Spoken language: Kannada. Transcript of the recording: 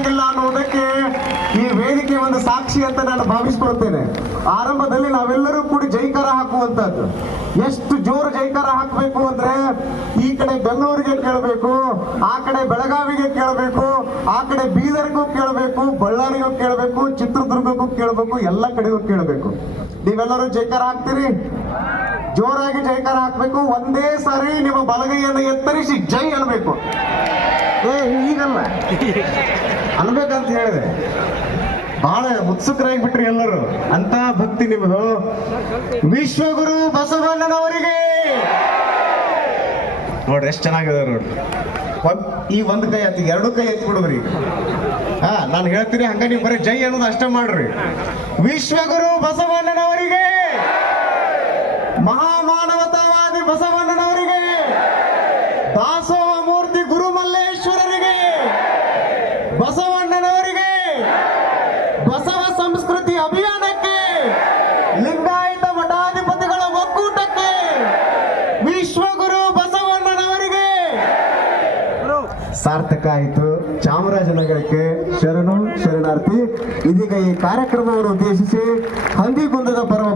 ಮಾಡಂಗಿಲ್ಲ ಅನ್ನೋದಕ್ಕೆ ಈ ವೇದಿಕೆ ಒಂದು ಸಾಕ್ಷಿ ಅಂತ ನಾನು ಭಾವಿಸ್ಕೊಳ್ತೇನೆ. ಆರಂಭದಲ್ಲಿ ನಾವೆಲ್ಲರೂ ಕೂಡಿ ಜೈಕಾರ ಹಾಕುವಂತದ್ದು ಎಷ್ಟು ಜೋರು ಜೈಕಾರ ಹಾಕಬೇಕು ಅಂದ್ರೆ ಈ ಕಡೆ ಬೆಂಗಳೂರಿಗೆ ಕೇಳಬೇಕು, ಆ ಕಡೆ ಬೆಳಗಾವಿಗೆ ಕೇಳಬೇಕು, ಆ ಕಡೆ ಬೀದರ್ಗೂ ಕೇಳಬೇಕು, ಬಳ್ಳಾರಿಗೂ ಕೇಳಬೇಕು, ಚಿತ್ರದುರ್ಗಕ್ಕೂ ಕೇಳಬೇಕು, ಎಲ್ಲ ಕಡೆಗೂ ಕೇಳಬೇಕು. ನೀವೆಲ್ಲರೂ ಜೈಕಾರ ಹಾಕ್ತೀರಿ? ಜೋರಾಗಿ ಜೈಕಾರ ಹಾಕ್ಬೇಕು. ಒಂದೇ ಸಾರಿ ನಿಮ್ಮ ಬಲಗೈಯನ್ನು ಎತ್ತರಿಸಿ ಜೈ ಅನ್ಬೇಕು ಏ ಈಗಲ್ಲ ಅನ್ಬೇಕಂತ ಹೇಳಿದೆ. ಬಹಳ ಉತ್ಸುಕರಾಗಿ ಬಿಟ್ರಿ ಎಲ್ಲರೂ. ಅಂತ ಭಕ್ತಿ ನಿಮ್ಮದು ವಿಶ್ವಗುರು ಬಸವಣ್ಣನವರಿಗೆ. ನೋಡ್ರಿ, ಎಷ್ಟು ಚೆನ್ನಾಗಿದೆ ನೋಡ್ರಿ. ಈ ಒಂದು ಕೈ ಎತ್ತಿ ಎರಡು ಕೈ ಎತ್ತಿ ಬಿಡುದ್ರಿ ಹಾ, ನಾನು ಹೇಳ್ತೀನಿ, ಹಂಗ ನೀವು ಬರೀ ಜೈ ಅನ್ನೋದು ಅಷ್ಟೇ ಮಾಡ್ರಿ. ವಿಶ್ವಗುರು ಬಸವಣ್ಣನವರಿಗೆ. ಮಹಾಮಾನವತಾವಾದಿ ಬಸವಣ್ಣನವರಿಗೆ. ದಾಸೋಹ ಬಸವಣ್ಣನವರಿಗೆ ಬಸವ ಸಂಸ್ಕೃತಿ ಅಭಿಯಾನಕ್ಕೆ ಲಿಂಗಾಯತ ಮಠಾಧಿಪತಿಗಳ ಒಕ್ಕೂಟಕ್ಕೆ ವಿಶ್ವಗುರು ಬಸವಣ್ಣನವರಿಗೆ ಸಾರ್ಥಕ ಆಯಿತು. ಚಾಮರಾಜನಗರಕ್ಕೆ ಶರಣು, ಶರಣಾರ್ಥಿ. ಇದೀಗ ಈ ಕಾರ್ಯಕ್ರಮವನ್ನು ಉದ್ದೇಶಿಸಿ ಹಂದಿಗುಂದದ ಪರಮ